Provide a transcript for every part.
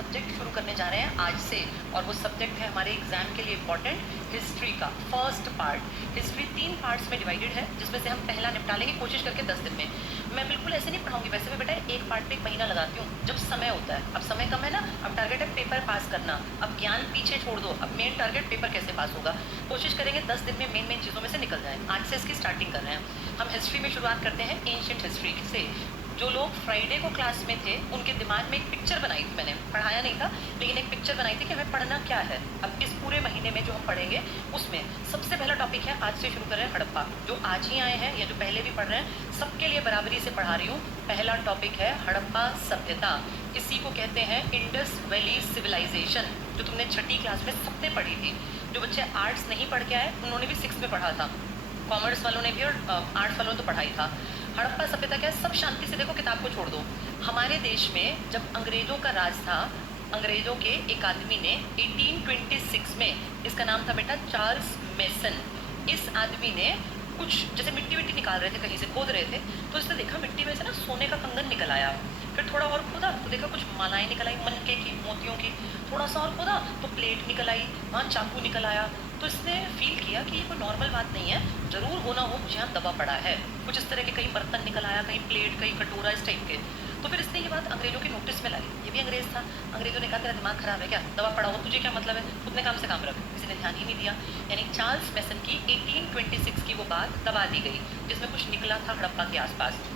Subject शुरू करने जा रहे हैं आज से, और वो सब्जेक्ट है हमारे एग्जाम के लिए इंपॉर्टेंट, हिस्ट्री का फर्स्ट पार्ट। हिस्ट्री 3 पार्ट्स में डिवाइडेड है, जिसमें से हम पहला निपटा लेंगे कोशिश करके 10 दिन में। मैं बिल्कुल ऐसे नहीं पढ़ाऊंगी, वैसे भी बेटा एक पार्ट पे 1 महीना लगाती हूँ जब समय होता है। अब समय कम है ना, अब टारगेट है पेपर पास करना, अब ज्ञान पीछे छोड़ दो, अब मेन टारगेट पेपर कैसे पास होगा। कोशिश करेंगे 10 दिन में मेन चीज़ों में से निकल जाए। आज से इसकी स्टार्टिंग कर रहे हैं। हम हिस्ट्री में शुरुआत करते हैं एंशिएंट हिस्ट्री से। जो लोग फ्राइडे को क्लास में थे उनके दिमाग में एक पिक्चर बनाई थी, मैंने पढ़ाया नहीं था लेकिन एक पिक्चर बनाई थी कि हमें पढ़ना क्या है। अब इस पूरे महीने में जो हम पढ़ेंगे उसमें सबसे पहला टॉपिक है, आज से शुरू कर रहे हैं हड़प्पा। जो आज ही आए हैं या जो पहले भी पढ़ रहे हैं सबके लिए बराबरी से पढ़ा रही हूँ। पहला टॉपिक है हड़प्पा सभ्यता। इसी को कहते हैं इंडस वैली सिविलाइजेशन, जो तुमने 6ठी क्लास में सबने पढ़ी थी। जो बच्चे आर्ट्स नहीं पढ़ के आए उन्होंने भी 6th में पढ़ा था, कॉमर्स वालों ने भी और आर्ट्स वालों ने तो पढ़ाई था। हड़प्पा सभ्यता क्या है, सब शांति से देखो, किताब को छोड़ दो। हमारे देश में जब अंग्रेज़ों का राज था, अंग्रेज़ों के एक आदमी ने 1826 में, इसका नाम था बेटा चार्ल्स मेसन। इस आदमी ने कुछ जैसे मिट्टी विट्टी निकाल रहे थे, कहीं से खोद रहे थे, तो इसने देखा मिट्टी में से ना सोने का कंगन निकल आया। फिर थोड़ा और खोदा तो देखा कुछ मालाएं निकल आई मनके की, मोतियों की। थोड़ा सा और खोदा तो प्लेट निकल आई, वहाँ चाकू निकल आया। तो इसने फील किया कि ये कोई नॉर्मल बात नहीं है, ज़रूर होना हो मुझे यहाँ दबा पड़ा है। कुछ इस तरह के कहीं बर्तन निकल आया, कहीं प्लेट, कहीं कटोरा, इस टाइप के। तो फिर इसने ये बात अंग्रेज़ों के नोटिस में लाई। ये भी अंग्रेज़ था। अंग्रेज़ों ने कहा तेरा दिमाग खराब है क्या, दबा पड़ा हो, तुझे क्या मतलब है, अपने काम से काम रख। किसी ने ध्यान ही नहीं दिया। यानी चार्ल्स मेसन की 1826 की वो बात दबा दी गई, जिसमें कुछ निकला था हड़प्पा के आसपास।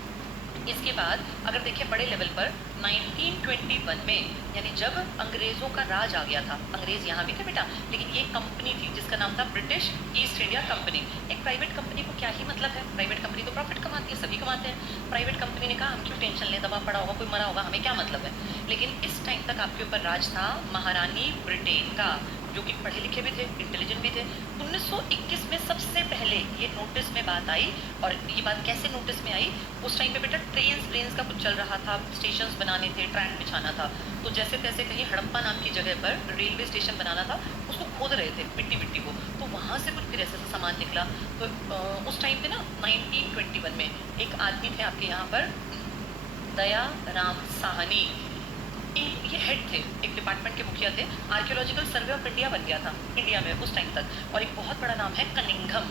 इसके बाद अगर देखें बड़े लेवल पर 1921 में, यानी जब अंग्रेज़ों का राज आ गया था, अंग्रेज़ यहाँ भी थे बेटा, लेकिन ये कंपनी थी जिसका नाम था ब्रिटिश ईस्ट इंडिया कंपनी। एक प्राइवेट कंपनी को क्या ही मतलब है, प्राइवेट कंपनी तो प्रॉफिट कमाती है, सभी कमाते हैं। प्राइवेट कंपनी ने कहा हम क्यों टेंशन लें, दबा पड़ा होगा, कोई मरा होगा, हमें क्या मतलब है। लेकिन इस टाइम तक आपके ऊपर राज था महारानी ब्रिटेन का, जो कि पढ़े लिखे भी थे, इंटेलिजेंट भी थे। 1921 में सबसे पहले ये नोटिस में बात आई। और ये बात कैसे नोटिस में आई, उस टाइम पे बेटा ट्रेन्स का कुछ चल रहा था, स्टेशंस बनाने थे, ट्रैक बिछाना था। तो जैसे तैसे कहीं हड़प्पा नाम की जगह पर रेलवे स्टेशन बनाना था, उसको खोद रहे थे मिट्टी विट्टी को, तो वहाँ से कुछ फिर ऐसा सामान निकला। तो उस टाइम पे ना 1921 में एक आदमी थे आपके यहाँ पर, दया राम साहनी। ये हेड थे, एक डिपार्टमेंट के मुखिया थे। आर्कियोलॉजिकल सर्वे ऑफ इंडिया बन गया था इंडिया में उस टाइम तक। और एक बहुत बड़ा नाम है कनिंघम।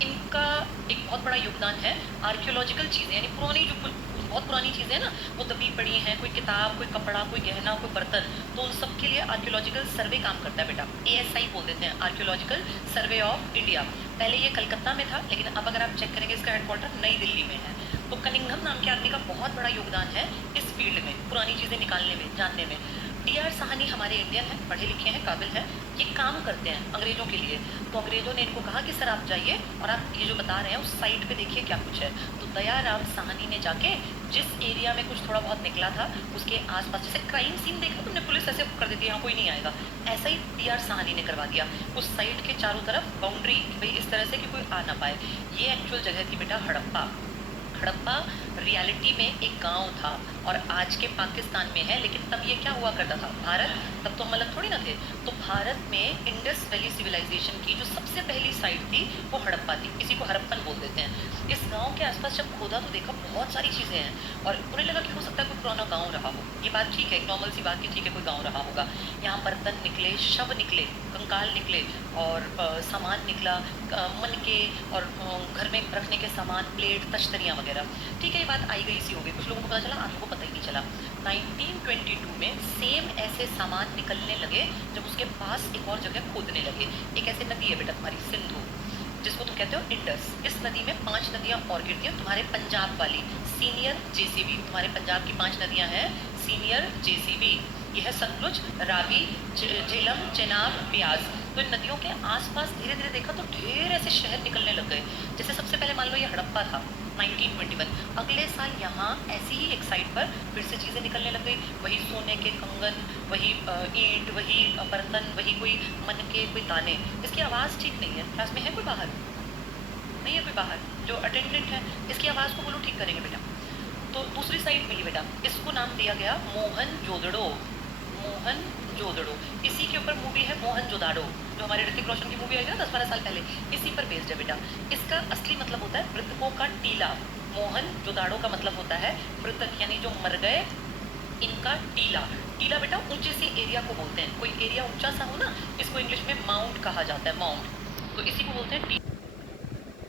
इनका एक बहुत बड़ा योगदान है। आर्कियोलॉजिकल चीज़ें यानी पुरानी जो कुछ बहुत पुरानी चीज़ें हैं ना, वो दबी पड़ी हैं, कोई किताब, कोई कपड़ा, कोई गहना, कोई बर्तन, तो उन सब के लिए आर्कियोलॉजिकल सर्वे काम करता है बेटा। ASI बोल देते हैं, आर्कियोलॉजिकल सर्वे ऑफ इंडिया। पहले ये कलकत्ता में था, लेकिन अब अगर आप चेक करेंगे इसका हेडक्वार्टर नई दिल्ली में है। तो कनिंघम नाम के आदमी का बहुत बड़ा योगदान है इस फील्ड में, पुरानी चीज़ें निकालने में, जानने में। DR साहनी हमारे इंडियन हैं, पढ़े लिखे हैं, काबिल हैं, ये काम करते हैं अंग्रेज़ों के लिए। तो अंग्रेज़ों ने इनको कहा कि सर आप जाइए और आप ये जो बता रहे हैं उस साइट पे देखिए क्या कुछ है। तो दया राम साहनी ने जाके जिस एरिया में कुछ थोड़ा बहुत निकला था उसके आसपास, जैसे क्राइम सीन देखा तुमने, पुलिस ऐसे कर देती है यहाँ कोई नहीं आएगा, ऐसा ही DR साहनी ने करवा दिया। उस साइट के चारों तरफ बाउंड्री, भाई इस तरह से कि कोई आ ना पाए। ये एक्चुअल जगह थी बेटा हड़प्पा। हड़प्पा रियलिटी में एक गांव था और आज के पाकिस्तान में है, लेकिन तब ये क्या हुआ करता था, भारत, तब तो हम अलग थोड़ी ना थे। तो भारत में इंडस वैली सिविलाइजेशन की जो सबसे पहली साइट थी वो हड़प्पा थी, इसी को हड़प्पन बोल देते हैं। इस गांव के आसपास जब खोदा तो देखा बहुत सारी चीज़ें हैं और उन्हें लगा कि हो सकता है कोई पुराना गाँव रहा हो। ये बात ठीक है, एक नॉर्मल सी बात की, ठीक है कोई गाँव रहा होगा। यहाँ बर्तन निकले, शव निकले, कंकाल निकले और सामान निकला, मनके और घर में रखने के सामान, प्लेट, तश्तरियाँ वगैरह। ठीक है, ये बात आई गई सी हो गई, कुछ लोगों को पता चला, आधों को पता ही नहीं चला। 1922 में सेम ऐसे सामान निकलने लगे जब उसके पास एक और जगह खोदने लगे। एक ऐसे नदी है बेटा तुम्हारी सिंधु, जिसको तुम कहते हो इंडस। इस नदी में 5 नदियाँ और गिरती हैं, तुम्हारे पंजाब वाली सीनियर JCB, तुम्हारे पंजाब की 5 नदियाँ हैं सीनियर JCB। यह है सतलुज, रावी, झेलम, चेनाब, ब्यास। तो इन नदियों के आसपास धीरे धीरे देखा तो ढेर ऐसे शहर निकलने लग गए। जैसे सबसे पहले मान लो ये हड़प्पा था 1921, अगले साल यहाँ ऐसी ही एक साइड पर फिर से चीज़ें निकलने लग गई। वही सोने के कंगन, वही ईंट, वही बर्तन, वही कोई मनके, कोई दाने। इसकी आवाज़ ठीक नहीं है, क्लास में है कोई बाहर? नहीं है कोई बाहर? जो अटेंडेंट है इसकी आवाज़ को बोलो ठीक करेंगे बेटा। तो दूसरी साइड मिली बेटा, इसको नाम दिया गया मोहनजोदड़ो। मोहनजोदड़ो, इसी के ऊपर मूवी है मोहनजोदाड़ो, जो हमारे ऋतिक रोशन की मूवी आई थी ना 10-12 साल पहले, इसी पर बेस्ड है बेटा। इसका असली मतलब होता है मृतकों का टीला। मोहनजोदाड़ो का मतलब होता है मृतक, यानी जो मर गए इनका टीला। टीला बेटा ऊंचे से एरिया को बोलते हैं, कोई एरिया ऊंचा सा हो ना, इसको इंग्लिश में माउंट कहा जाता है, माउंट, तो इसी को बोलते हैं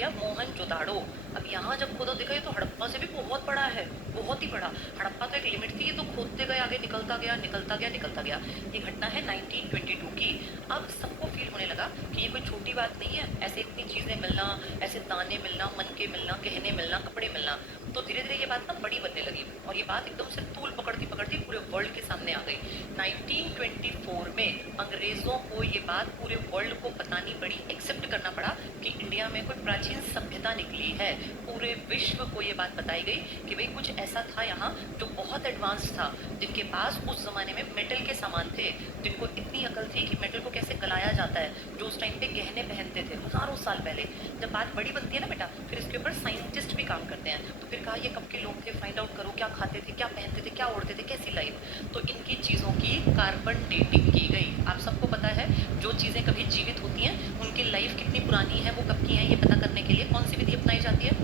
या मोहनजोदाड़ो। अब यहाँ जब खोदो देखा, ये तो हड़प्पा से भी बहुत बड़ा है, बहुत ही बड़ा। हड़प्पा तो एक लिमिट थी, ये तो खोदते गए आगे, निकलता गया निकलता गया निकलता गया। ये घटना है 1922 की। अब सबको फील होने लगा कि ये कोई छोटी बात नहीं है, ऐसे इतनी चीज़ें मिलना, ऐसे दाने मिलना, मन के मिलना, गहने मिलना, कपड़े मिलना। तो धीरे धीरे ये बात ना बड़ी बनने लगी और ये बात एकदम से तूल पकड़ती पकड़ती पूरे वर्ल्ड के सामने आ गई। 1924 में अंग्रेज़ों को ये बात पूरे वर्ल्ड को बतानी पड़ी, एक्सेप्ट करना पड़ा कि इंडिया में कोई प्राचीन सभ्यता निकली है। पूरे विश्व को ये बात बताई गई कि भाई कुछ ऐसा था यहाँ जो बहुत एडवांस था, जिनके पास उस जमाने में मेटल के सामान थे, जिनको इतनी अकल थी कि मेटल को कैसे गलाया जाता है, जो उस टाइम पे गहने पहनते थे हजारों साल पहले। जब बात बड़ी बनती है ना बेटा, फिर इसके ऊपर साइंटिस्ट भी काम करते हैं। तो फिर कहा ये कब के लोग थे, फाइंड आउट करो, क्या खाते थे, क्या पहनते थे, क्या ओढ़ते थे, कैसी लाइफ। तो इनकी चीज़ों की कार्बन डेटिंग की गई। आप सबको पता है जो चीज़ें कभी जीवित होती हैं उनकी लाइफ कितनी पुरानी है, वो कब की है, ये पता करने के लिए कौन सी विधि अपनाई जाती है?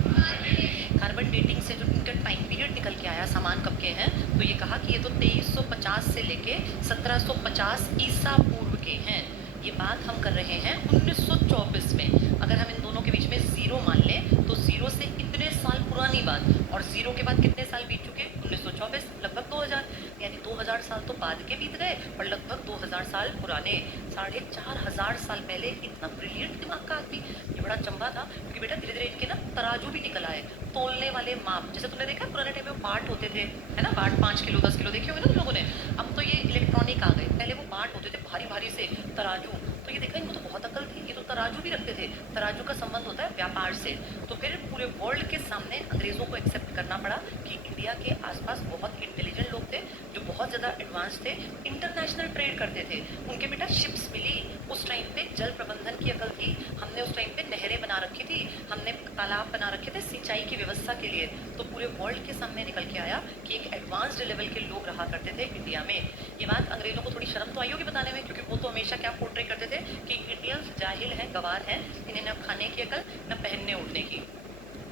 कार्बन डेटिंग से जो इनका टाइम पीरियड निकल के आया, सामान कब के हैं, तो ये कहा कि ये तो 2350 से लेके 1750 ईसा पूर्व के हैं। ये बात हम कर रहे हैं 1924 में। अगर हम इन दोनों के बीच में जीरो मान लें तो जीरो से इतने साल पुरानी बात, और जीरो के बाद कितने साल बीत चुके? 1924, लगभग 2000, यानी 2000 साल तो बाद के बीत गए और लगभग 2000 साल पुराने। 4500 साल पहले इतना ब्रिलियंट दिमाग का आदमी, ये बड़ा चंबा था, क्योंकि बेटा धीरे धीरे इनके ना तराजू भी निकल आए, तोलने वाले माप। जैसे तुमने देखा पुराने टाइम में बाट होते थे, है ना, बाट 5 किलो 10 किलो देखे होंगे ना तुम लोगों ने। अब तो ये इलेक्ट्रॉनिक आ गए, पहले वो बाट होते थे भारी भारी से, तराजू। तो ये देखा, इनको तो बहुत अकल थी, ये तो तराजू भी रखते थे। तराजू का संबंध होता है व्यापार से। तो फिर पूरे वर्ल्ड के सामने अंग्रेजों को एक्सेप्ट करना पड़ा कि इंडिया के आसपास बहुत इंटेलिजेंट लोग थे जो बहुत ज़्यादा एडवांस थे, इंटरनेशनल ट्रेड करते थे। उनके बेटा शिप्स मिली, उस टाइम पे जल प्रबंधन की अकल थी, हमने उस टाइम पे नहरें बना रखी थी, हमने तालाब बना रखे थे सिंचाई की व्यवस्था के लिए। तो पूरे वर्ल्ड के सामने निकल के आया कि एक एडवांस्ड लेवल के लोग रहा करते थे इंडिया में। ये बात अंग्रेजों को थोड़ी शर्म तो आई होगी बताने में, क्योंकि वो तो हमेशा क्या पोर्ट्रे करते थे कि इंडियंस जाहिल हैं, गवार हैं, इन्हें न खाने की अकल न पहनने ओढ़ने की।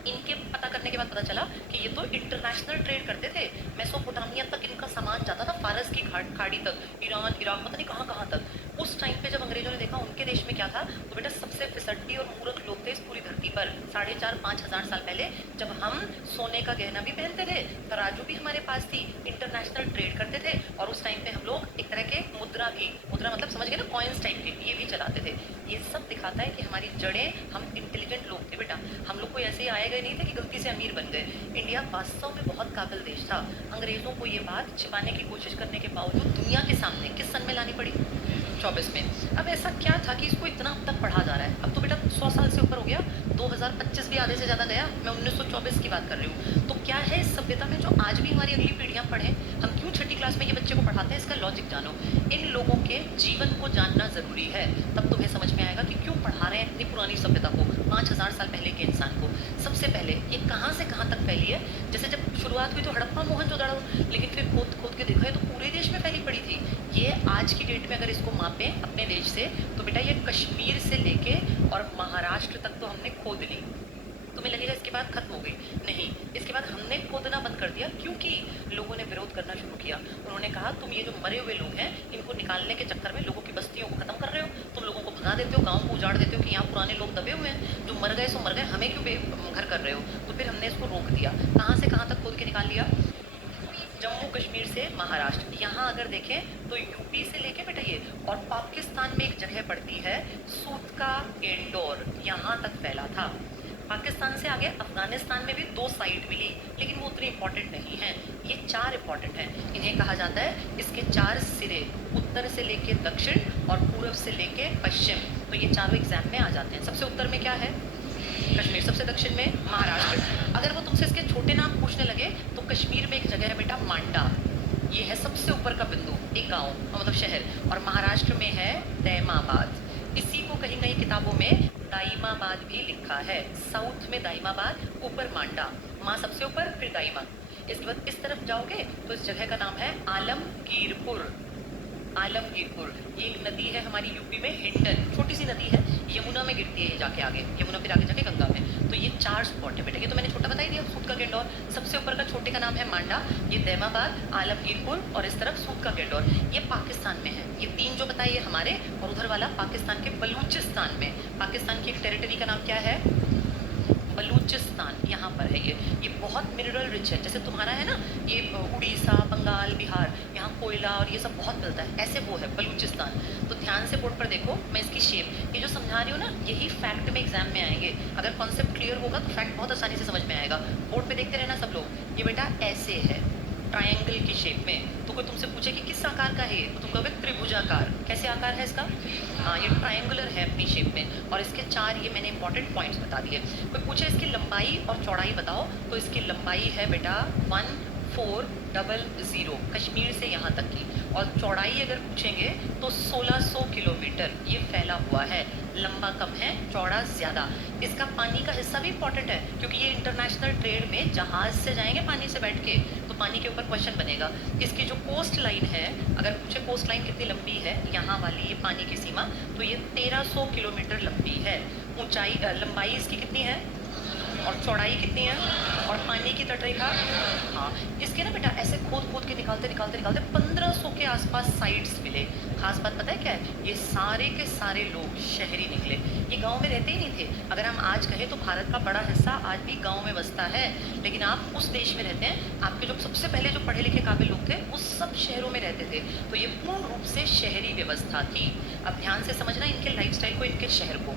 इनके पता करने के बाद पता चला कि ये तो इंटरनेशनल ट्रेड करते थे, मेसोपोटामिया तक इनका सामान जाता था, फारस की खाड़ी तक, ईरान, इराक, पता नहीं कहाँ कहाँ तक। उस टाइम पे जब अंग्रेजों ने देखा उनके देश में क्या था, तो बेटा सबसे फिसड्डी और मूर्ख लोग थे इस पूरी धरती पर। 4500-5000 साल पहले जब हम सोने का गहना भी पहनते थे, तराजू भी हमारे पास थी, इंटरनेशनल ट्रेड करते थे, और उस टाइम पे हम लोग एक तरह के मुद्रा भी, मुद्रा मतलब समझ गए ना, कॉइन्स टाइप के, ये भी चलाते थे। ये सब दिखाता है कि हमारी जड़ें, हम इंटेलिजेंट लोग थे बेटा, हम लोग कोई ऐसे ही आए गए नहीं थे कि गलती से अमीर बन गए। इंडिया वास्तव में बहुत काबिल देश था। अंग्रेजों को ये बात छिपाने की कोशिश करने के बावजूद दुनिया के सामने किस सन में लानी पड़ी? 24 में। अब ऐसा क्या था कि इसको इतना अब तक पढ़ा जा रहा है? अब तो बेटा 100 साल से ऊपर हो गया, 2025 भी आधे से ज़्यादा गया, मैं 1924 की बात कर रही हूँ। तो क्या है इस सभ्यता में जो आज भी हमारी अगली पीढ़ियाँ पढ़ें? हम क्यों छठी क्लास में ये बच्चे को पढ़ाते हैं? इसका लॉजिक जानो। इन लोगों के जीवन को जानना ज़रूरी है, तब तुम्हें समझ में आएगा कि क्यों पढ़ा रहे हैं इतनी पुरानी सभ्यता को, 5000 साल पहले के इंसान को। सबसे पहले ये कहाँ से कहाँ तक फैली है? जैसे जब शुरुआत हुई तो हड़प्पा मोहनजोदड़ो, लेकिन फिर खोद खोद के देखा है तो पूरे देश में फैली पड़ी थी। ये आज की डेट में अगर इसको मापें अपने देश से, तो बेटा ये कश्मीर से लेके और महाराष्ट्र तक तो हमने खोद ली। तुम्हें लगेगा इसके बाद खत्म हो गई, नहीं, इसके बाद हमने खोदना बंद कर दिया, क्योंकि लोगों ने विरोध करना शुरू किया। उन्होंने कहा तुम ये जो मरे हुए लोग हैं इनको निकालने के चक्कर में लोगों की बस्तियों को खत्म कर रहे हो, तुम लोगों को भगा देते हो, गाँव को उजाड़ देते हो कि यहाँ पुराने लोग दबे हुए हैं, जो मर गए सो मर गए, हमें क्यों घर कर रहे हो? तो फिर हमने इसको रोक दिया। कहाँ से कहाँ तक खोद के निकाल लिया? जम्मू कश्मीर से महाराष्ट्र, यहाँ अगर देखें तो यूपी से लेके बेटा ये, और पाकिस्तान में एक जगह पड़ती है सूतका गेंडोर, यहाँ तक फैला था। पाकिस्तान से आगे अफगानिस्तान में भी 2 साइट मिली, लेकिन वो उतनी इंपॉर्टेंट नहीं है। ये 4 इंपॉर्टेंट हैं। इन्हें कहा जाता है, इसके 4 सिरे, उत्तर से लेके दक्षिण और पूर्व से लेके पश्चिम। तो ये चारों एग्जाम में आ जाते हैं। सबसे उत्तर में क्या है? कश्मीर। सबसे दक्षिण में महाराष्ट्र। अगर वो तुमसे इसके छोटे नाम पूछने लगे तो कश्मीर में एक जगह है बेटा मांडा, ये है सबसे ऊपर का बिंदु, एक गांव मतलब शहर। और महाराष्ट्र में है दैमाबाद, इसी को कहीं कहीं किताबों में दाइमाबाद भी लिखा है। साउथ में दाइमाबाद, ऊपर मांडा, माँ सबसे ऊपर फिर दाइमा। इसके बाद इस तरफ जाओगे तो इस जगह का नाम है आलमगीरपुर। आलमगीरपुर, ये एक नदी है हमारी यूपी में, हिंडन, छोटी सी नदी है, यमुना में गिरती है ये जाके आगे, यमुना फिर आगे जाके गंगा में। तो ये 4 स्पॉट है बेटा, ये तो मैंने छोटा बता ही दिया, सूत का गेंडौर। सबसे ऊपर का छोटे का नाम है मांडा, ये दैमाबाद, आलमगीरपुर और इस तरफ सूत का गेंडौर, ये पाकिस्तान में है। ये 3 जो बताइए हमारे, और उधर वाला पाकिस्तान के बलूचिस्तान में। पाकिस्तान की एक टेरिटरी का नाम क्या है? बलूचिस्तान, यहाँ पर है ये बहुत मिनरल रिच है। जैसे तुम्हारा है ना ये उड़ीसा, बंगाल, बिहार, यहाँ कोयला और ये सब बहुत मिलता है, ऐसे वो है बलूचिस्तान। तो ध्यान से बोर्ड पर देखो, मैं इसकी शेप, ये जो समझा रही हूँ ना, यही फैक्ट में एग्जाम में आएंगे। अगर कॉन्सेप्ट क्लियर होगा तो फैक्ट बहुत आसानी से समझ में आएगा। बोर्ड पे देखते रहना सब लोग। ये बेटा ऐसे है, ट्रायंगल की शेप में। तो कोई तुमसे पूछे कि किस आकार का है, तो तुम कहोगे त्रिभुजाकार। कैसे आकार है इसका? हाँ, ये ट्रायंगुलर है अपनी शेप में, और इसके 4 ये मैंने इंपॉर्टेंट पॉइंट्स बता दिए। कोई पूछे इसकी लंबाई और चौड़ाई बताओ, तो इसकी लंबाई है बेटा 1400 कश्मीर से यहाँ तक की, और चौड़ाई अगर पूछेंगे तो 1600 किलोमीटर ये फैला हुआ है। लंबा कम है, चौड़ा ज़्यादा। इसका पानी का हिस्सा भी इंपॉर्टेंट है, क्योंकि ये इंटरनेशनल ट्रेड में जहाज़ से जाएंगे पानी से बैठ के, तो पानी के ऊपर क्वेश्चन बनेगा। इसकी जो कोस्ट लाइन है, अगर पूछे कोस्ट लाइन कितनी लंबी है, यहाँ वाली ये पानी की सीमा, तो ये 1300 किलोमीटर लंबी है। ऊंचाई लंबाई इसकी कितनी है और चौड़ाई कितनी है, और पानी की तटरेखा, हाँ, इसके ना बेटा ऐसे खोद खोद के निकालते 1500 के आसपास साइट्स मिले। खास बात पता है क्या है? ये सारे के सारे लोग शहरी निकले, ये गांव में रहते ही नहीं थे। अगर हम आज कहें तो भारत का बड़ा हिस्सा आज भी गांव में बसता है, लेकिन आप उस देश में रहते हैं, आपके जो सबसे पहले जो पढ़े लिखे काबिल लोग थे वो सब शहरों में रहते थे। तो ये पूर्ण रूप से शहरी व्यवस्था थी। अब ध्यान से समझना इनके लाइफस्टाइल को, इनके शहर को।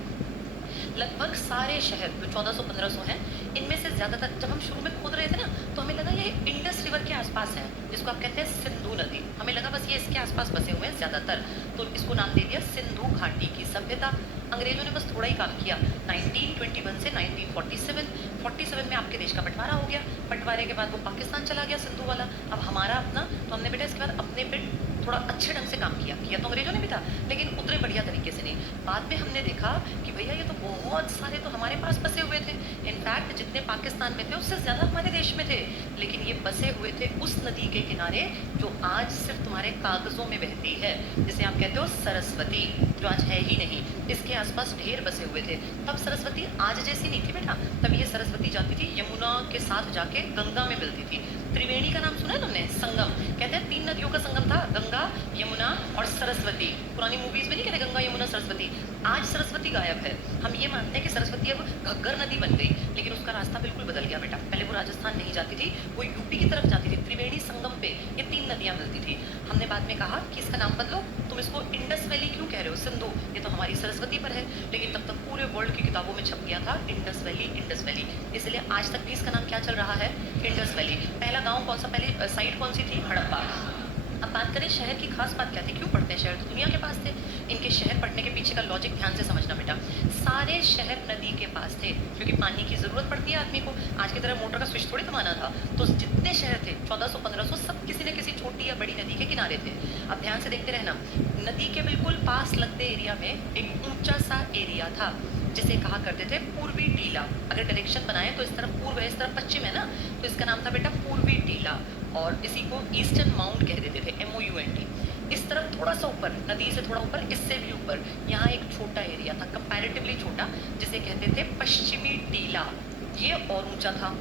लगभग सारे शहर जो 1400-1500 हैं, इनमें से ज़्यादातर, जब हम शुरू में खोद रहे थे ना, तो हमें लगा ये इंडस रिवर के आसपास है, जिसको आप कहते हैं सिंधु नदी। हमें लगा बस ये इसके आसपास बसे हुए हैं ज़्यादातर, तो इसको नाम दे दिया सिंधु घाटी की सभ्यता। अंग्रेजों ने बस थोड़ा ही काम किया। 1921 से 1947 में आपके देश का बंटवारा हो गया। बंटवारे के बाद वो पाकिस्तान चला गया सिंधु वाला, अब हमारा अपना। तो हमने बेटा इसके बाद अपने पे थोड़ा अच्छे ढंग से काम किया तो अंग्रेजों ने भी था, लेकिन उतरे बढ़िया तरीके से नहीं। बाद में हमने देखा कि भैया ये तो बहुत सारे तो हमारे पास बसे हुए थे। इनफैक्ट जितने पाकिस्तान में थे उससे ज़्यादा हमारे देश में थे, लेकिन ये बसे हुए थे उस नदी के किनारे जो आज सिर्फ तुम्हारे कागज़ों में बहती है, जिसे आप कहते हो सरस्वती, जो आज है ही नहीं। इसके आसपास ढेर बसे हुए थे। तब सरस्वती आज जैसी नहीं थी बेटा, तब ये सरस्वती जाती थी यमुना के साथ जाके गंगा में मिलती थी। त्रिवेणी का नाम सुना है तुमने? संगम, कहते हैं 3 नदियों का संगम था, गंगा, यमुना और सरस्वती। पुरानी मूवीज में नहीं कहते गंगा यमुना सरस्वती। आज सरस्वती गायब है। हम ये मानते हैं कि सरस्वती अब घग्गर नदी बन गई, लेकिन उसका रास्ता बिल्कुल बदल गया बेटा। पहले वो राजस्थान नहीं जाती थी, वो यूपी की तरफ जाती थी। त्रिवेणी संगम पे ये 3 नदियाँ मिलती थी। हमने बाद में कहा कि इसका नाम बदलो, तुम इसको इंडस वैली क्यों कह रहे हो? सिंधु, ये तो हमारी सरस्वती पर है। लेकिन तब तक पूरे वर्ल्ड की किताबों में छप गया था इंडस वैली, इंडस वैली। इसलिए आज तक भी इसका नाम क्या चल रहा है? Indus valley. पहला गाँव कौन सा, पहली साइट कौन सी थी? हड़प्पा। अब बात करें शहर की खास बात क्या थी, क्यों पढ़ते हैं शहर? तो दुनिया के पास थे। इनके शहर पढ़ने के पीछे का लॉजिक ध्यान से समझना बेटा। सारे शहर नदी के पास थे, क्योंकि पानी की ज़रूरत पड़ती है आदमी को। आज की तरह मोटर का स्विच थोड़ी दबाना था। तो जितने शहर थे 1400-1500, सब किसी न किसी छोटी या बड़ी नदी के किनारे थे। अब ध्यान से देखते रहना, नदी के बिल्कुल पास लगते एरिया में एक ऊंचा सा एरिया था, जिसे कहा करते थे पूर्वी टीला। अगर डायरेक्शन बनाए तो इस तरफ पूर्व है, इस तरफ पश्चिम है ना, तो इसका नाम था बेटा पूर्वी टीला, और इसी को ईस्टर्न माउंट कह देते थे, MOUNT। इस तरफ थोड़ा सा ऊपर, नदी से थोड़ा ऊपर, इससे भी ऊपर, यहाँ एक छोटा एरिया था, कंपैरेटिवली छोटा, जिसे कहते थे पश्चिमी टीला। ये और ऊंचा था।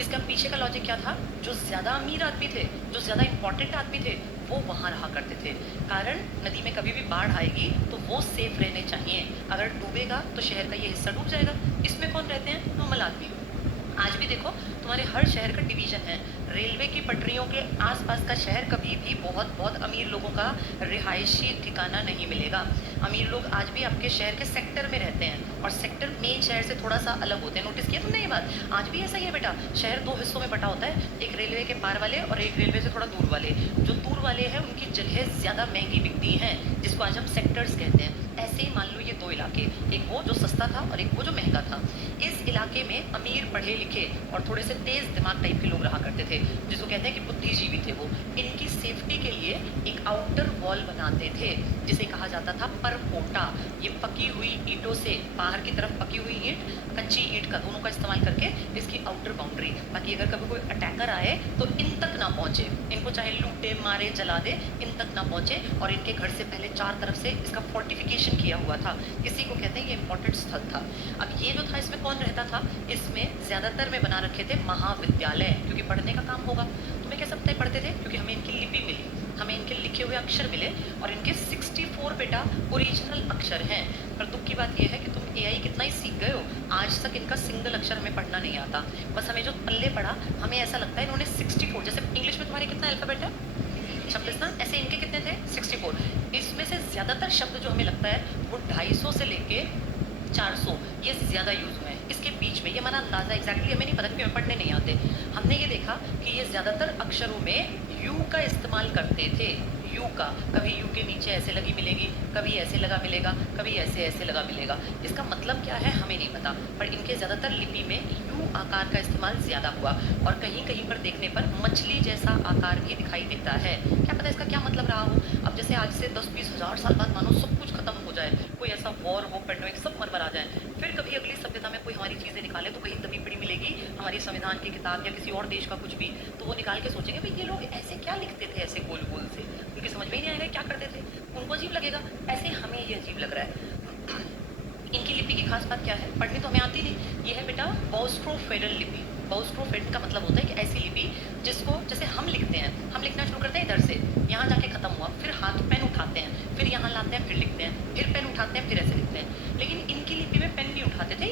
इसका पीछे का लॉजिक क्या था? जो ज़्यादा अमीर आदमी थे, जो ज़्यादा इंपॉर्टेंट आदमी थे, वो वहाँ रहा करते थे। कारण नदी में कभी भी बाढ़ आएगी तो वो सेफ रहने चाहिए। अगर डूबेगा तो शहर का ये हिस्सा डूब जाएगा। इसमें कौन रहते हैं? नॉर्मल आदमी। आज भी देखो तुम्हारे हर शहर का डिवीज़न है। रेलवे की पटरियों के आसपास का शहर कभी भी बहुत बहुत अमीर लोगों का रिहायशी ठिकाना नहीं मिलेगा। अमीर लोग आज भी आपके शहर के सेक्टर में रहते हैं, और सेक्टर मेन शहर से थोड़ा सा अलग होते हैं। नोटिस किया तुमने ये बात? आज भी ऐसा ही है बेटा। शहर 2 हिस्सों में बटा होता है, एक रेलवे के पार वाले और एक रेलवे से थोड़ा दूर वाले। जो दूर वाले हैं उनकी जगह ज़्यादा महंगी बिकती हैं, जिसको आज हम सेक्टर्स कहते हैं। ऐसे ही मान लो ये 2 इलाके, एक वो जो सस्ता था और एक वो जो महंगा था। इस इलाके में अमीर, पढ़े लिखे और थोड़े से तेज दिमाग टाइप के लोग रहा करते थे, जिसको कहते हैं कि बुद्धिजीवी थे वो। इनकी सेफ्टी के लिए एक एक आउटर वॉल बनाते थे जिसे कहा जाता था परकोटा। ये पकी हुई ईंटों से, बाहर की तरफ पकी हुई ईंट, कच्ची ईंट का, दोनों का इस्तेमाल करके इसकी आउटर बाउंड्री, ताकि अगर कभी कोई अटैकर आए तो इन तक ना पहुंचे, इनको चाहे लूटे मारे जला दे, इन तक ना पहुंचे। और इनके घर से पहले चार तरफ से इसका फोर्टिफिकेशन किया हुआ था। इसी को कहते हैं ये इंपॉर्टेंट स्थल था। अब ये जो था, इसमें कौन रहता था? इसमें ज्यादातर में बना रखे थे महाविद्यालय, क्योंकि पढ़ने का काम होगा। तुम्हें कैसे पता है पढ़ते थे? क्योंकि हमें इनकी लिपि मिली, हमें इनके लिखे हुए अक्षर मिले, और इनके 64 बेटा ओरिजिनल अक्षर हैं। पर दुख की बात यह है कि तुम एआई कितना ही सीख गए हो, आज तक इनका सिंगल अक्षर हमें पढ़ना नहीं आता। बस हमें जो पल्ले पढ़ा, हमें ऐसा लगता है इन्होंने 64, जैसे इंग्लिश में तुम्हारे कितना अल्फाबेट है? 26 ना, ऐसे इनके कितने थे? 64। इसमें से ज्यादातर शब्द जो हमें लगता है वो 250 से लेके 400 ये ज्यादा यूज हुए हैं। इसके बीच में ये हमारा अंदाजा एग्जैक्टली हमें नहीं पता, क्योंकि हमें पढ़ने नहीं आते। हमने ये देखा कि ये ज्यादातर अक्षरों में यू का इस्तेमाल करते थे। यू का, कभी यू के नीचे ऐसे लगी मिलेगी, कभी ऐसे लगा मिलेगा, कभी ऐसे ऐसे लगा मिलेगा। इसका मतलब क्या है हमें नहीं पता, पर इनके ज्यादातर लिपि में यू आकार का इस्तेमाल ज्यादा हुआ। और कहीं कहीं पर देखने पर मछली जैसा आकार भी दिखाई देता है। क्या पता इसका क्या मतलब रहा हो? अब जैसे आज से 10-20 हज़ार साल बाद मानो सब कुछ खत्म हो जाए, कोई ऐसा वॉर हो, पेंडेमिक, सब मर आ जाए, फिर कभी अगली सभ्यता में कोई हमारी चीजें निकाले, तो कहीं दबी पड़ी मिलेगी हमारी संविधान की किताब या किसी और देश का कुछ भी, तो वो निकाल के सोचेंगे भाई ये लोग ऐसे क्या लिखते थे, ऐसे गोल गोल से, क्योंकि समझ में ही नहीं आएगा क्या करते थे। उनको अजीब लगेगा, ऐसे हमें ये अजीब लग रहा है। इनकी लिपि की खास बात क्या है? पढ़नी तो हमें आती नहीं। ये है बेटा बॉस्ट्रोफेडल लिपि। बॉस्ट्रोफेडल का मतलब होता है कि ऐसी लिपि जिसको, जैसे हम लिखते हैं, हम लिखना शुरू करते हैं इधर से, यहाँ जाके खत्म हुआ, फिर हाथ पेन उठाते हैं, फिर यहाँ लाते हैं, फिर लिखते हैं, फिर पेन उठाते हैं, फिर ऐसे लिखते हैं। लेकिन इनकी लिपि में पेन नहीं उठाते थे,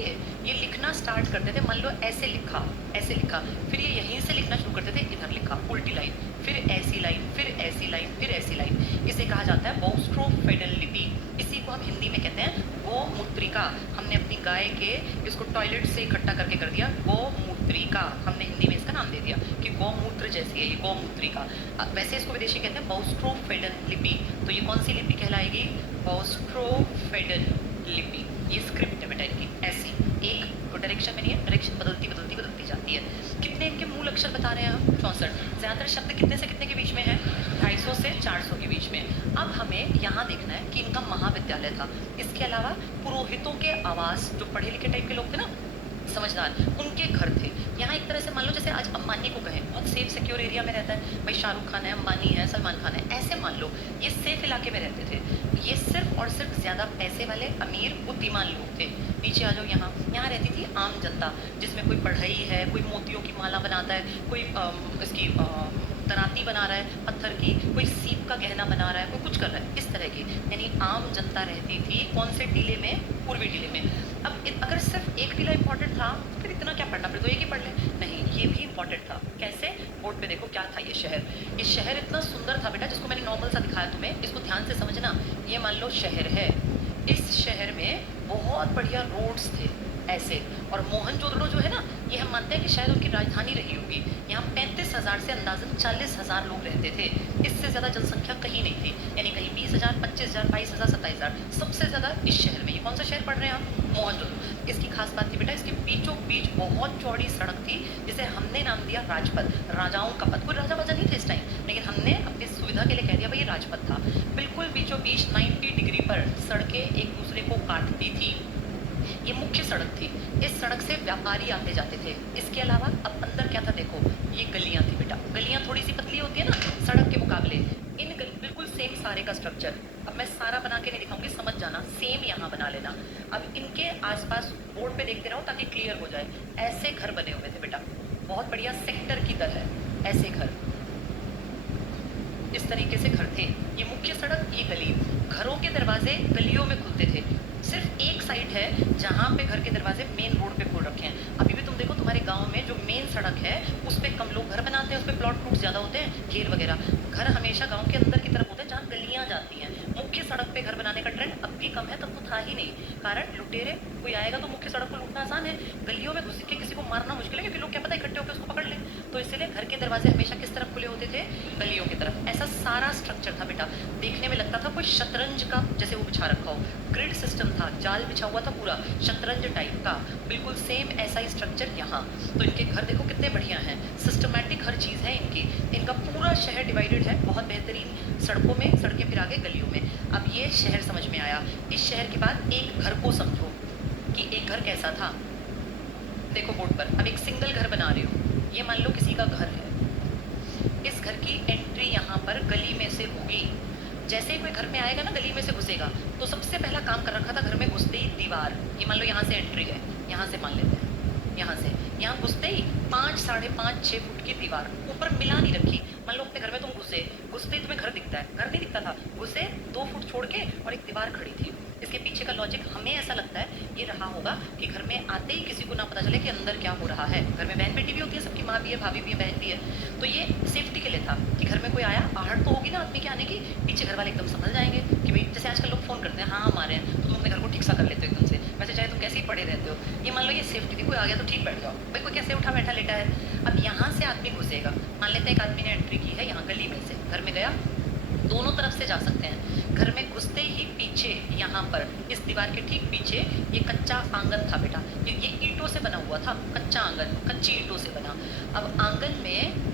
ये लिखना स्टार्ट करते थे। मान लो ऐसे लिखा, ऐसे लिखा, फिर ये यहीं से लिखना शुरू करते थे, इधर लिखा उल्टी लाइन, फिर ऐसी लाइन, फिर ऐसी लाइन, फिर ऐसी लाइन। इसे कहा जाता है बॉस्ट्रोफेडल लिपि। इसी को हम हिंदी में कहते हैं गोमूत्रिका। हमने अपनी गाय के इसको टॉयलेट से इकट्ठा करके कर दिया गोमूत्रिका, हमने हिंदी में इसका नाम दे दिया कि गौमूत्र जैसी है ये गोमूत्रिका। वैसे इसको विदेशी कहते हैं बॉस्ट्रोफेडल लिपि। तो ये कौन सी लिपि कहलाएगी? बॉस्ट्रोफेडल लिपि। ये स्क्रिप्ट है बेटा इनकी, ऐसी एक डायरेक्शन में नहीं है, डायरेक्शन बदलती बदलती बदलती जाती है। कितने इनके मूल अक्षर बता रहे हैं हम? 64। ज्यादातर शब्द कितने से कितने के बीच में है? 250 से 400 के बीच में। अब हमें यहाँ देखना है कि इनका महाविद्यालय था। इसके अलावा पुरोहितों के आवास, जो पढ़े लिखे टाइप के लोग थे ना, समझदार, उनके घर थे। यहाँ एक तरह से मान लो जैसे आज अंबानी को कहें, बहुत सेफ सिक्योर एरिया में रहता है भाई, शाहरुख खान है, अंबानी है, सलमान खान है, ऐसे मान लो ये सेफ इलाके में रहते थे। ये सिर्फ और सिर्फ ज्यादा पैसे वाले अमीर बुद्धिमान लोग थे। नीचे आ जाओ, यहाँ यहाँ रहती थी आम जनता, जिसमें कोई पढ़ाई है, कोई मोतियों की माला बनाता है, कोई इसकी तराती बना रहा है पत्थर की, कोई सीप का गहना बना रहा है, कोई कुछ कर रहा है, इस तरह की, यानी आम जनता रहती थी। कौन से टीले में? पूर्वी टीले में। अब अगर सिर्फ एक टीला इंपॉर्टेंट था तो फिर इतना क्या पढ़ना, फिर तो एक ही पढ़ ले। नहीं, ये भी इंपॉर्टेंट था। कैसे? बोर्ड पे देखो क्या था ये शहर। ये शहर इतना सुंदर था बेटा, जिसको मैंने नॉर्मल सा दिखाया तुम्हें, इसको ध्यान से समझना। ये मान लो शहर है, इस शहर में बहुत बढ़िया रोड्स थे ऐसे, और मोहनजोदड़ो जो है ना, ये हम मानते हैं कि शायद उनकी राजधानी रही होगी। यहाँ 35,000 से अंदाजन 40,000 लोग रहते थे। इससे ज़्यादा जनसंख्या कहीं नहीं थी, यानी कहीं 20,000, 25,000, 22,000, 27,000, सबसे ज़्यादा इस शहर में। ये कौन सा शहर पढ़ रहे हैं हम? मोहनजोदड़ो। इसकी खास बात थी बेटा, इसके बीचों बीच बहुत चौड़ी सड़क थी, जिसे हमने नाम दिया राजपथ, राजाओं का पथ। कोई राजा वाजा नहीं थे इस टाइम, लेकिन हमने अपनी सुविधा के लिए कह दिया भाई ये राजपथ था। बिल्कुल बीचों बीच 90 डिग्री पर सड़कें एक दूसरे को काटती थी। ये मुख्य सड़क थी, इस सड़क से व्यापारी आते जाते थे। इसके अलावा अब अंदर क्या था देखो, ये गलियां थी बेटा। गलियां थोड़ी सी पतली होती है ना सड़क के मुकाबले, इन बिल्कुल सेम सारे का स्ट्रक्चर। अब मैं सारा बना के नहीं दिखाऊंगी, समझ जाना, सेम यहाँ बना लेना। अब इनके आसपास बोर्ड पे देखते रहो ताकि क्लियर हो जाए। ऐसे घर बने हुए थे बेटा, बहुत बढ़िया सेक्टर की तरह ऐसे घर, इस तरीके से घर थे। ये मुख्य सड़क, ये गली, घरों के दरवाजे गलियों में खुलते थे। सिर्फ एक साइड है जहाँ पे घर के दरवाजे मेन रोड पे खोल रखे हैं। अभी भी तुम देखो तुम्हारे गांव में जो मेन सड़क है उस पे कम लोग घर बनाते हैं, उस पे प्लॉट प्लूट ज्यादा होते हैं, घेर वगैरह। घर हमेशा गांव के अंदर की तरफ होते हैं जहाँ गलियां जाती हैं। मुख्य सड़क पे घर बनाने का ट्रेंड अब भी कम है, तब तो था ही नहीं। कारण लुटेरे, कोई आएगा तो मुख्य सड़क को लूटना आसान है, गलियों में घुस के किसी को मारना मुश्किल है, क्योंकि लोग क्या पता इकट्ठे होकर उसको पकड़ ले। तो इसलिए घर के दरवाजे हमेशा किस तरफ खुले होते थे? गलियों की तरफ। ऐसा सारा स्ट्रक्चर था बेटा, देखने में लगता था कोई शतरंज का जैसे वो बिछा रखा हो, ग्रिड सिस्टम था, जाल बिछा हुआ था पूरा शतरंज टाइप का, बिल्कुल सेम ऐसा ही स्ट्रक्चर यहाँ। तो इनके घर देखो कितने बढ़िया हैं, सिस्टमैटिक हर चीज़ है इनकी। इनका पूरा शहर डिवाइडेड है बहुत बेहतरीन सड़कों में, सड़कें फिर आगे गलियों में। अब ये शहर समझ में आया। इस शहर के बाद एक घर को समझो कि एक घर कैसा था। देखो बोर्ड पर, अब एक सिंगल घर बना रही हो, ये मान लो किसी का घर है। इस घर की एंट्री यहाँ पर गली में से होगी। जैसे ही कोई घर में आएगा ना, गली में से घुसेगा, तो सबसे पहला काम कर रखा था घर में घुसते ही दीवार। ये मान लो यहाँ से एंट्री है, यहाँ से मान लेते हैं, यहाँ से यहाँ घुसते ही 5, 5.5, 6 फुट की दीवार ऊपर मिला नहीं रखी। मान लो अपने घर में तुम घुसते ही तुम्हें घर दिखता है, घर नहीं दिखता था, घुसे 2 फुट छोड़ के और एक दीवार खड़ी थी। इसके पीछे का लॉजिक हमें ऐसा लगता है ये रहा होगा कि घर में आते ही किसी को ना पता चले कि अंदर क्या हो रहा है। घर में बहन बेटी भी होती है, सबकी माँ भी है, भाभी भी है, बहन भी है, तो ये सेफ्टी के लिए था कि घर में कोई आया, आहट तो होगी ना आदमी के आने की, पीछे घर वाले एकदम समझ जाएंगे कि भाई, जैसे आजकल लोग फोन करते हैं, हाँ हम आ रहे हैं, तो तुम अपने घर को ठीक सा कर लेते हो एकदम से, वैसे चाहे तुम कैसे ही पड़े रहते हो। ये मान लो ये सेफ्टी थी, कोई आ गया तो ठीक बैठ जाओ, भाई कोई कैसे उठा बैठा लेटा है। अब यहाँ से आदमी घुसेगा, मान लेते हैं एक आदमी ने एंट्री की है यहाँ गली में से, घर में गया, दोनों तरफ से जा सकते हैं। घर में घुसते ही पीछे यहाँ पर इस दीवार के ठीक पीछे ये कच्चा आंगन था बेटा, ये ईंटों से बना हुआ था, कच्चा आंगन, कच्ची ईंटों से बना। अब आंगन में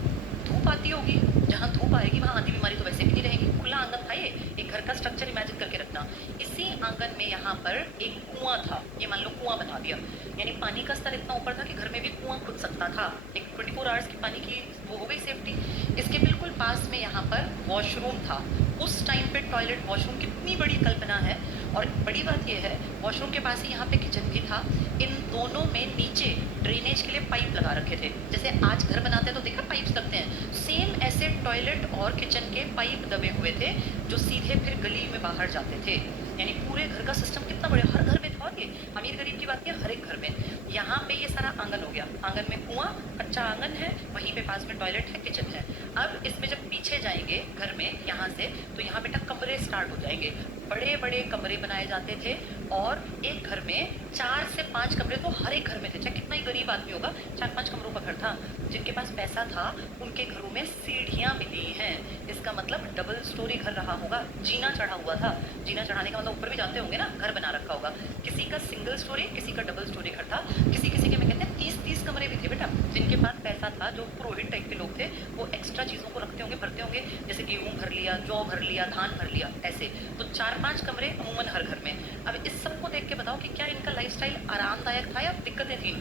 धूप आती होगी, जहाँ धूप आएगी वहाँ आंधी बीमारी तो वैसे भी नहीं रहेगी। खुला आंगन था ये, एक घर का स्ट्रक्चर इमेजिन करके रखना। इसी आंगन में यहाँ पर एक कुआं था, ये मान लो कुआं बना दिया, यानी पानी का स्तर इतना ऊपर था कि घर में भी कुआं खुद सकता था। एक 24 आवर्स की पानी की वो हो गई सेफ्टी। इसके बिल्कुल पास में यहाँ पर वॉशरूम था। उस टाइम पे टॉयलेट वॉशरूम कितनी बड़ी कल्पना है। और बड़ी बात यह है, वॉशरूम के पास ही यहाँ पे किचन भी था। इन दोनों में नीचे ड्रेनेज के लिए पाइप लगा रखे थे, जैसे आज घर बनाते हैं तो देखा पाइप्स लगते हैं, सेम ऐसे टॉयलेट और किचन के पाइप दबे हुए थे जो सीधे फिर गली में बाहर जाते थे। यानी पूरे घर का सिस्टम कितना बड़ा, हर घर में था। ये अमीर गरीब की बात नहीं, हर एक घर में। यहाँ पे ये सारा आंगन हो गया, आंगन में कुआं, कच्चा आंगन है, वहीं पे पास में टॉयलेट है, किचन है। अब इसमें जब पीछे जाएंगे घर में यहाँ से, तो यहाँ बेटा कमरे स्टार्ट हो जाएंगे। बड़े बड़े कमरे बनाए जाते थे और एक घर में 4 से 5 कमरे तो हर एक घर में थे, चाहे कितना ही गरीब आदमी होगा, 4-5 कमरों का घर था। जिनके पास पैसा था उनके घरों में सीढ़ियाँ मिली हैं, इसका मतलब डबल स्टोरी घर रहा होगा, जीना चढ़ा हुआ था। जीना चढ़ाने का मतलब ऊपर भी जाते होंगे ना, घर बना रखा होगा। किसी का सिंगल स्टोरी, किसी का डबल स्टोरी घर था, किसी किसी के में कहते हैं 30-30 कमरे भी थे बेटा। जिनके पास पैसा था, जो पुरोहित टाइप के लोग थे, वो एक्स्ट्रा चीज़ों को रखते होंगे, भरते होंगे, जैसे गेहूँ भर लिया, जौ भर लिया, धान भर लिया, ऐसे। तो 4-5 कमरे अमूमन हर घर में। अब इस सब को देख के बताओ कि क्या इनका लाइफस्टाइल आरामदायक था या दिक्कतें थी।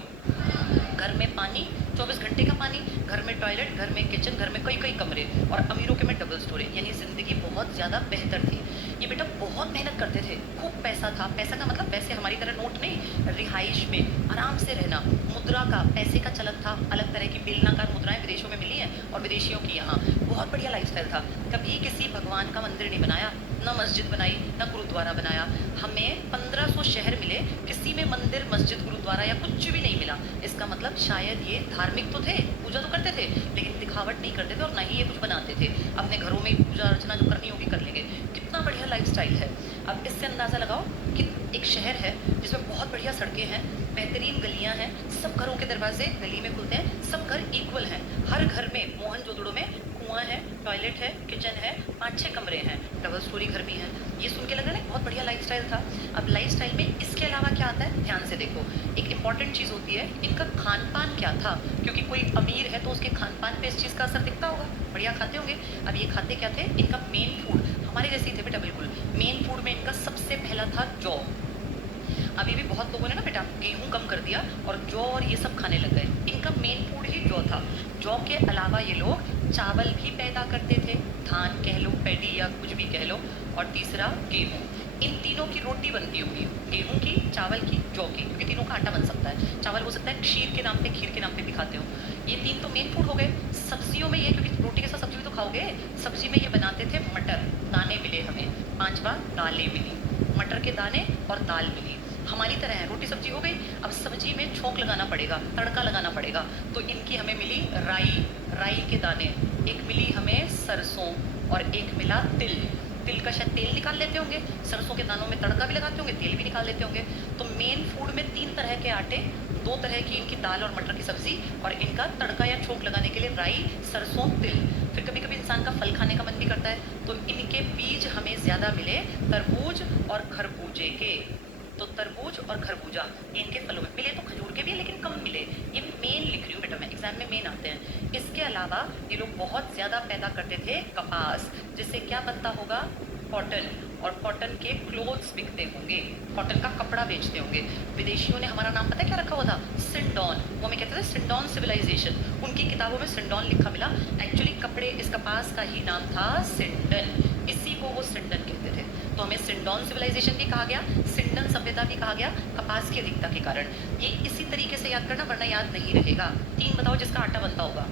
घर में पानी, 24 घंटे का पानी, घर में टॉयलेट, घर में किचन, घर में कई कई कमरे, और अमीरों के में डबल स्टोरी, यानी ज़िंदगी बहुत ज़्यादा बेहतर थी। ये बेटा बहुत मेहनत करते थे, खूब पैसा था। पैसा का मतलब वैसे हमारी तरह नोट नहीं, रिहाइश में आराम से रहना। मुद्रा का, पैसे का चलन था, अलग तरह की बेलनाकार मुद्राएं विदेशों में मिली हैं और विदेशियों की यहाँ। बहुत बढ़िया लाइफस्टाइल था। कभी किसी भगवान का मंदिर नहीं बनाया, ना मस्जिद बनाई, ना गुरुद्वारा बनाया। हमें 1500 शहर मिले, किसी में मंदिर, मस्जिद, गुरुद्वारा या कुछ भी नहीं मिला। इसका मतलब शायद ये धार्मिक तो थे, पूजा तो करते थे, लेकिन दिखावट नहीं करते थे और ना ही ये कुछ बनाते थे। अपने घरों में पूजा अर्चना जो करनी होगी कर लेंगे। कितना बढ़िया लाइफस्टाइल है। अब इससे अंदाज़ा लगाओ कि एक शहर है जिसमें बहुत बढ़िया सड़कें हैं, बेहतरीन गलियां हैं, सब घरों के दरवाजे गली में खुलते हैं, सब घर इक्वल हैं। हर घर में मोहनजोदड़ो में कुआं है, टॉयलेट है, किचन है, 5-6 कमरे हैं, डबल स्टोरी घर भी है। ये सुन के लग रहा है ना बहुत बढ़िया लाइफस्टाइल था। अब लाइफस्टाइल में इसके अलावा क्या आता है, ध्यान से देखो। एक इंपॉर्टेंट चीज़ होती है, इनका खान पान क्या था, क्योंकि कोई अमीर है तो उसके खान पान पे इस चीज़ का असर दिखता होगा, बढ़िया खाते होंगे। अब ये खाते क्या थे, इनका मेन फूड हमारे जैसे ही थे बेटा, बिल्कुल। मेन फूड में इनका सबसे पहला था जौ। अभी भी बहुत लोगों ने ना बेटा गेहूं कम कर दिया और जौ और ये सब खाने लग गए। इनका मेन फूड ही जौ था। जौ के अलावा ये लोग चावल भी पैदा करते थे, धान कह लो, पैडी या कुछ भी कह लो, और तीसरा गेहूं। इन तीनों की रोटी बनती होगी, गेहूं की, चावल की, जौ की, क्योंकि तीनों का आटा बन सकता है। चावल हो सकता है क्षीर के नाम पे, खीर के नाम पे भी खाते हो। ये 3 तो मेन फूड हो गए। सब्जियों में ये, क्योंकि रोटी के साथ सब्जी भी तो खाओगे, सब्जी में ये बनाते थे मटर, दाने मिले हमें, 5वां दालें मिली, मटर के दाने और दाल मिली। हमारी तरह है, रोटी सब्जी हो गई। अब सब्जी में छोंक लगाना पड़ेगा, तड़का लगाना पड़ेगा, तो इनकी हमें मिली राई, राई के दाने, एक मिली हमें सरसों और एक मिला तिल। तिल का शायद तेल निकाल लेते होंगे, सरसों के दानों में तड़का भी लगाते होंगे, तेल भी निकाल लेते होंगे। तो मेन फूड में 3 तरह के आटे, 2 तरह की इनकी दाल और मटर की सब्जी, और इनका तड़का या छोंक लगाने के लिए राई, सरसों, तिल। फिर कभी कभी इंसान का फल खाने का मन भी करता है, तो इनके बीज हमें ज़्यादा मिले तरबूज और खरबूजे के। तो तरबूज और खरबूजा ये इनके फलों में मिले, तो खजूर के भी है लेकिन कम मिले। ये मेन लिख रही हूँ बेटा मैं, एग्जाम में मेन आते हैं। इसके अलावा ये लोग बहुत ज़्यादा पैदा करते थे कपास, जिससे क्या बनता होगा, कॉटन, और कॉटन के क्लोथ्स बिकते होंगे, कॉटन का कपड़ा बेचते होंगे। विदेशियों ने हमारा नाम पता है क्या रखा हुआ था, सिंडॉन, वो हमें कहते थे सिंडॉन सिविलाइजेशन। उनकी किताबों में सिंडॉन लिखा मिला, एक्चुअली कपड़े इस कपास का ही नाम था सिंडन, इसी को वो सिंडन कहते थे। तो हमें सिंडॉन सिविलाइजेशन भी कहा गया, सिंडन सभ्यता भी कहा गया, कपास की अधिकता के कारण। ये इसी तरीके से याद करना वरना याद नहीं रहेगा। 3 बताओ जिसका आटा बनता होगा।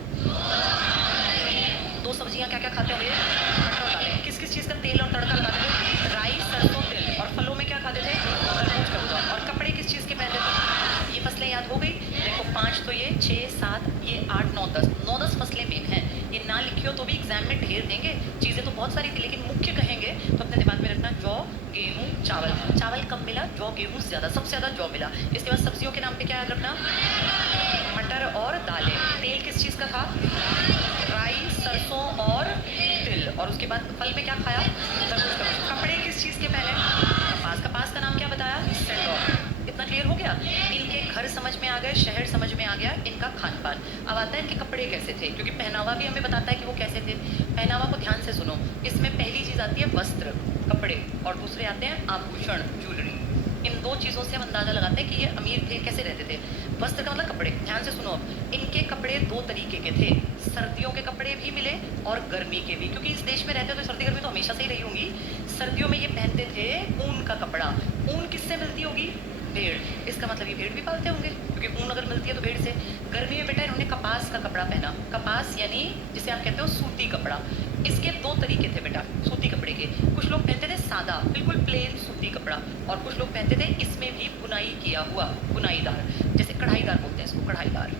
2 सब्जियां क्या क्या खाते होंगे, मटर और दालें। किस किस चीज़ का तेल और तड़का लगाते थे, राई, सरसों, तिल। और फलों में क्या खाते थे, तरबूज, खरबूजा। और कपड़े किस चीज़ के पहनते थे, ये फसलें याद हो गई। देखो 5 तो ये, 6, 7, ये 8, 9, 10, 9-10 फसलें मेन हैं। ये ना लिखी हो तो भी एग्जाम में ढेर देंगे। चीज़ें तो बहुत सारी थी लेकिन मुख्य कहेंगे तो अपने दिमाग में रखना जौ, गेहूँ, चावल। चावल कम मिला, जौ गेहूँ ज़्यादा, सबसे ज़्यादा जौ मिला। इसके बाद सब्जियों के नाम पे क्या याद रखना, मटर और दालें। तेल किस चीज़ का था, राई, सरसों और तिल। और उसके बाद फल में क्या खाया, तरबूज का। कपड़े किस चीज़ के पहले, कपास। कपास का नाम क्या बताया, सेंडॉन। इतना क्लियर हो गया। इनके घर समझ में आ गए, शहर समझ में आ गया, इनका खान पान। अब आता है इनके कपड़े कैसे थे, क्योंकि पहनावा भी हमें बताता है कि वो कैसे थे। पहनावा को ध्यान से सुनो, इसमें पहली चीज़ आती है वस्त्र, कपड़े, और दूसरे आते हैं आभूषण, ज्वेलरी। इन 2 चीज़ों से हम अंदाज़ा लगाते हैं कि ये अमीर थे, कैसे रहते थे। वस्त्र का मतलब कपड़े, ध्यान से सुनो। अब इनके कपड़े 2 तरीके के थे, सर्दियों के कपड़े भी मिले और गर्मी के भी, क्योंकि इस देश में रहते हो तो सर्दी गर्मी तो हमेशा से ही रही होंगी। सर्दियों में ये पहनते थे ऊन का कपड़ा। ऊन किससे मिलती होगी, भेड़। इसका मतलब ये भेड़ भी पालते होंगे, क्योंकि ऊन अगर मिलती है तो भेड़ से। गर्मी में बेटा इन्होंने कपास का कपड़ा पहना, कपास यानी जिसे आप कहते हो सूती कपड़ा। इसके 2 तरीके थे बेटा सूती कपड़े के। कुछ लोग पहनते थे सादा, बिल्कुल प्लेन सूती कपड़ा, और कुछ लोग पहनते थे इसमें भी बुनाई किया हुआ, बुनाईदार, जैसे कढ़ाईदार बोलते हैं इसको, कढ़ाईदार,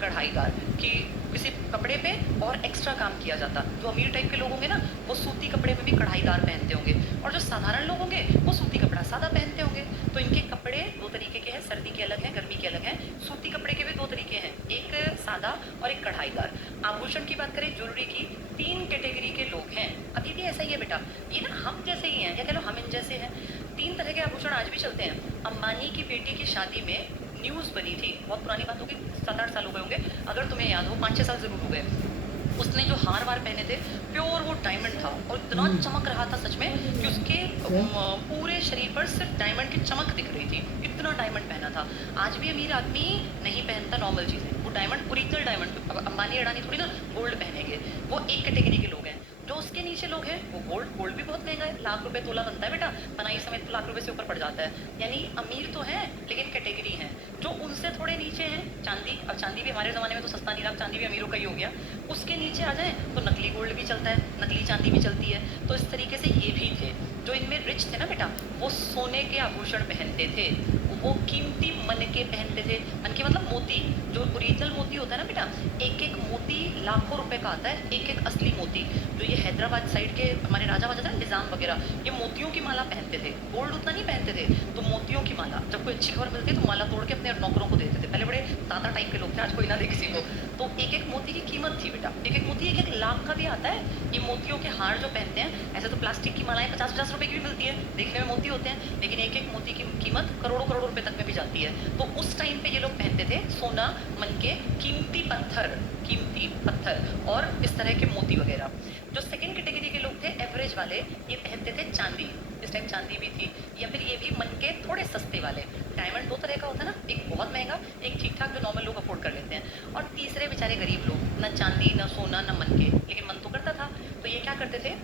कढ़ाईदार कि किसी कपड़े पे और एक्स्ट्रा काम किया जाता। जो अमीर टाइप के लोग होंगे ना, वो सूती कपड़े में भी कढ़ाईदार पहनते होंगे, और जो साधारण लोग होंगे वो सूती कपड़ा सादा पहनते होंगे। तो इनके कपड़े 2 तरीके के हैं, सर्दी के अलग हैं, गर्मी के अलग हैं। सूती कपड़े के भी 2 तरीके हैं, एक सादा और एक कढ़ाईदार। आभूषण की बात करें, ज्वेलरी की, 3 कैटेगरी के लोग हैं। अभी भी ऐसा ही है बेटा, ये ना हम जैसे ही हैं, या कह लो हम इन जैसे हैं। 3 तरह के आभूषण आज भी चलते हैं। अंबानी की बेटी की शादी में न्यूज़ बनी थी, बहुत पुरानी बात होगी, 7-8 साल हो गए होंगे, अगर तुम्हें याद हो, 5-6 साल जरूर हो गए। उसने जो हार वार पहने थे, प्योर वो डायमंड था, और इतना चमक रहा था सच में कि उसके पूरे शरीर पर सिर्फ डायमंड की चमक दिख रही थी, इतना डायमंड पहना था। आज भी अमीर आदमी नहीं पहनता नॉर्मल चीज़ें, वो डायमंड, ओरिजिनल डायमंड। अब अंबानी अडानी थोड़ी ना गोल्ड पहनेंगे, वो एक कैटेगरी के लोग हैं। जो उसके नीचे लोग हैं वो गोल्ड भी बहुत महंगा है, लाख रुपए तोला बनता है बेटा, बनाई समेत तो लाख रुपए से ऊपर पड़ जाता है। यानी अमीर तो हैं लेकिन कैटेगरी हैं। जो उनसे थोड़े नीचे हैं, चांदी, अब चांदी भी हमारे ज़माने में तो सस्ता नहीं रहा, चांदी भी अमीरों का ही हो गया। उसके नीचे आ जाए तो नकली गोल्ड भी चलता है, नकली चांदी भी चलती है। तो इस तरीके से ये भी थे। जो इनमें रिच थे ना बेटा, वो सोने के आभूषण पहनते थे, वो कीमती मनके पहनते थे। मनके मतलब मोती, जो ओरिजिनल मोती होता है ना बेटा, एक एक मोती लाखों रुपए का आता है, एक एक असली मोती। जो ये हैदराबाद साइड के हमारे राजा वाजा थे ना, निज़ाम वगैरह, ये मोतियों की माला पहनते थे, गोल्ड उतना नहीं पहनते थे। तो मोतियों की माला, जब कोई अच्छी खबर मिलती तो माला तोड़ के अपने नौकरों को देते थे। पहले बड़े दादा टाइप के लोग थे, आज कोई ना दे किसी को। तो एक एक मोती की कीमत थी बेटा, एक एक मोती 1-1 लाख का भी आता है। ये मोतियों के हार जो पहनते हैं, ऐसे तो प्लास्टिक की मालाएं 50-50 रुपए की भी मिलती है, देखने में मोती होते हैं, लेकिन एक एक मोती की कीमत करोड़ों करोड़ों रुपए तक में भी जाती है। तो उस टाइम पे ये लोग पहनते थे सोना, मनके, कीमती पत्थर और इस तरह के मोती वगैरह। जो सेकंड कैटेगरी के लोग थे, एवरेज वाले, ये पहनते थे चांदी, इस टाइम चांदी भी थी, या फिर ये भी मनके थोड़े सस्ते वाले। डायमंड 2 तरह का होता है ना, एक बहुत महंगा, एक ठीक ठाक जो नॉर्मल लोग अफोर्ड कर लेते हैं। और तीसरे बेचारे गरीब लोग, न चांदी न सोना न मनके, लेकिन मन तो करता था। तो ये क्या करते थे,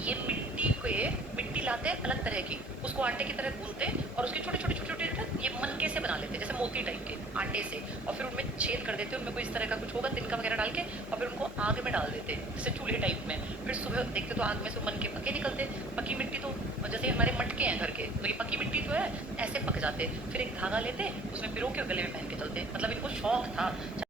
ये मिट्टी लाते अलग तरह की, उसको आटे की तरह गूंथते और उसके छोटे छोटे छोटे छोटे ये मनके से बना लेते, जैसे मोती टाइप के आटे से, और फिर उनमें छेद कर देते, उनमें कोई इस तरह का कुछ होगा तिनका वगैरह डाल के, और फिर उनको आग में डाल देते, जैसे चूल्हे टाइप में। फिर सुबह देखते तो आग में से मनके पके निकलते। पकी मिट्टी तो जैसे हमारे मटके हैं घर के, तो ये पकी मिट्टी जो है ऐसे पक जाते। फिर एक धागा लेते, उसमें पिरो के गले में पहन के चलते। मतलब इनको शौक था